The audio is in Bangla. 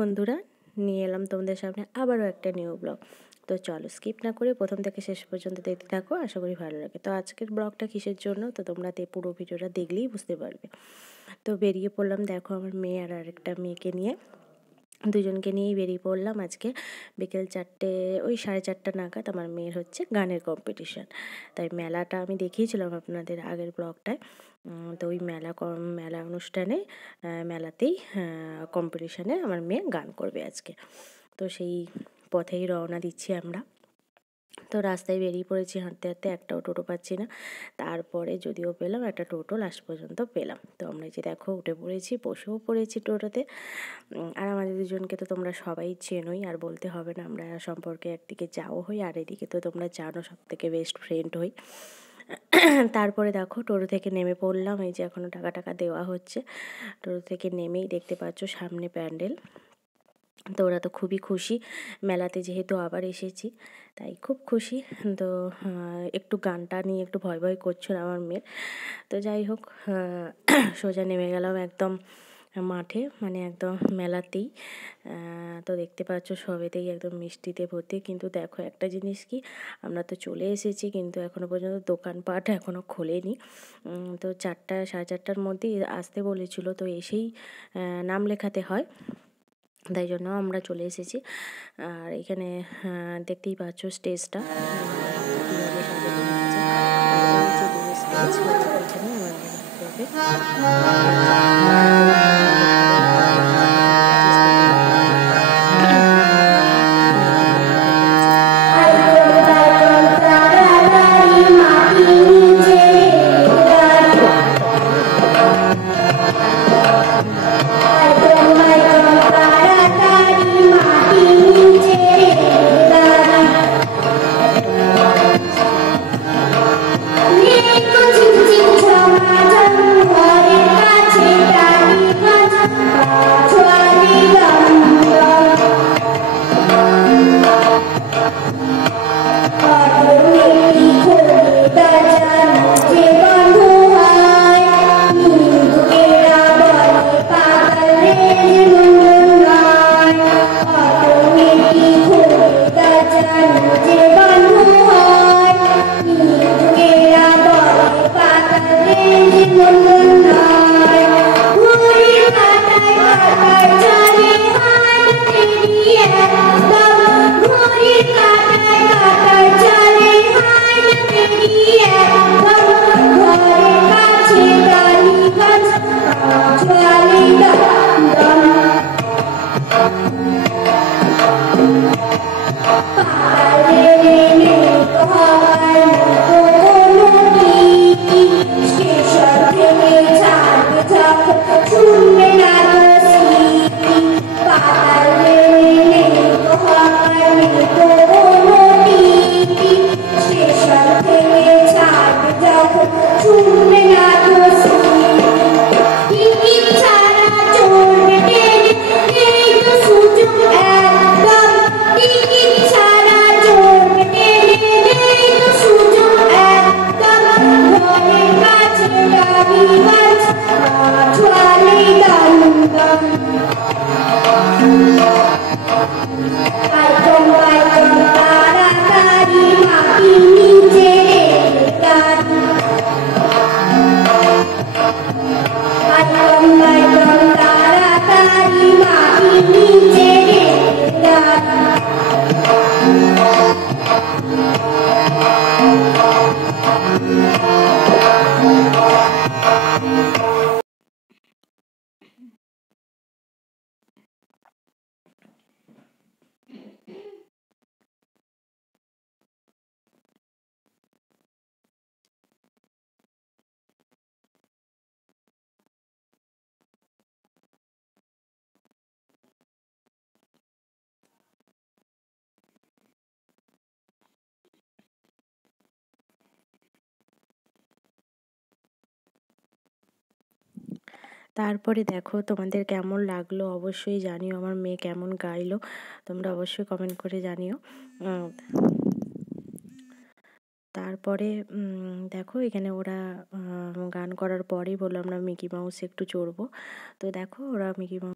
বন্ধুরা, নিয়ে এলাম তোমাদের সামনে আবারও একটা নিউ ব্লগ। তো চলো স্কিপ না করে প্রথম থেকে শেষ পর্যন্ত দেখতে থাকো, আশা করি ভালো লাগে। তো আজকের ব্লগটা কিসের জন্য, তো তোমরা পুরো ভিডিওটা দেখলেই বুঝতে পারবে। তো বেরিয়ে পড়লাম, দেখো আমার মেয়ে আর আরেকটা মেয়েকে নিয়ে, দুজনকে নিয়েই বেরিয়ে পড়লাম আজকে বিকেল 4টে, ওই 4:30 নাগাদ। আমার মেয়ের হচ্ছে গানের কম্পিটিশান, তাই মেলাটা আমি দেখিয়েছিলাম আপনাদের আগের ব্লগটায়। তো ওই মেলা অনুষ্ঠানে, মেলাতেই কম্পিটিশানে আমার মেয়ে গান করবে আজকে। তো সেই পথেই রওনা দিচ্ছি আমরা। তো রাস্তায় বেরিয়ে পড়েছি হাঁটতে হাঁটতে, একটাও টোটো পাচ্ছি না। তারপরে যদিও পেলাম একটা টোটো, লাস্ট পর্যন্ত পেলাম। তো আমরা যে দেখো উঠে পড়েছি, বসেও পড়েছি টোটোতে। আর আমাদের দুজনকে তো তোমরা সবাই চেনোই, আর বলতে হবে না, আমরা সম্পর্কে একদিকে যাও হই, আর এদিকে তো তোমরা জানো সব থেকে বেস্ট ফ্রেন্ড হই। তারপরে দেখো টোটো থেকে নেমে পড়লাম, এই যে এখনও টাকা দেওয়া হচ্ছে। টোটো থেকে নেমেই দেখতে পাচ্ছ সামনে প্যান্ডেল। তো ওরা তো খুবই খুশি, মেলাতে যেহেতু আবার এসেছি তাই খুব খুশি। তো একটু গানটা নিয়ে একটু ভয় ভয় করছিল আমার মেয়ের। তো যাই হোক, সোজা নেমে গেলাম একদম মাঠে, মানে একদম মেলাতেই। তো দেখতে পাচ্ছ সবেতেই একদম মিষ্টিতে ভর্তি। কিন্তু দেখো একটা জিনিস কি, আমরা তো চলে এসেছি কিন্তু এখনও পর্যন্ত দোকানপাট এখনও খোলেনি। তো 4টা 4:30টার মধ্যেই আসতে বলেছিল, তো এসেই নাম লেখাতে হয়, তাই জন্য আমরা চলে এসেছি। আর এখানে দেখতেই পাচ্ছ স্টেজটা কীভাবে সাজানো হয়েছে। স্টেজ এখানে আমার করবে। তারপরে দেখো তোমাদের কেমন লাগলো অবশ্যই জানিও, আমার মেয়ে কেমন গাইলো তোমরা অবশ্যই কমেন্ট করে জানিও। তারপরে দেখো এখানে ওরা গান করার পরেই বললো আমরা মিকি মাউস একটু চড়বো। তো দেখো ওরা মিকি মাউস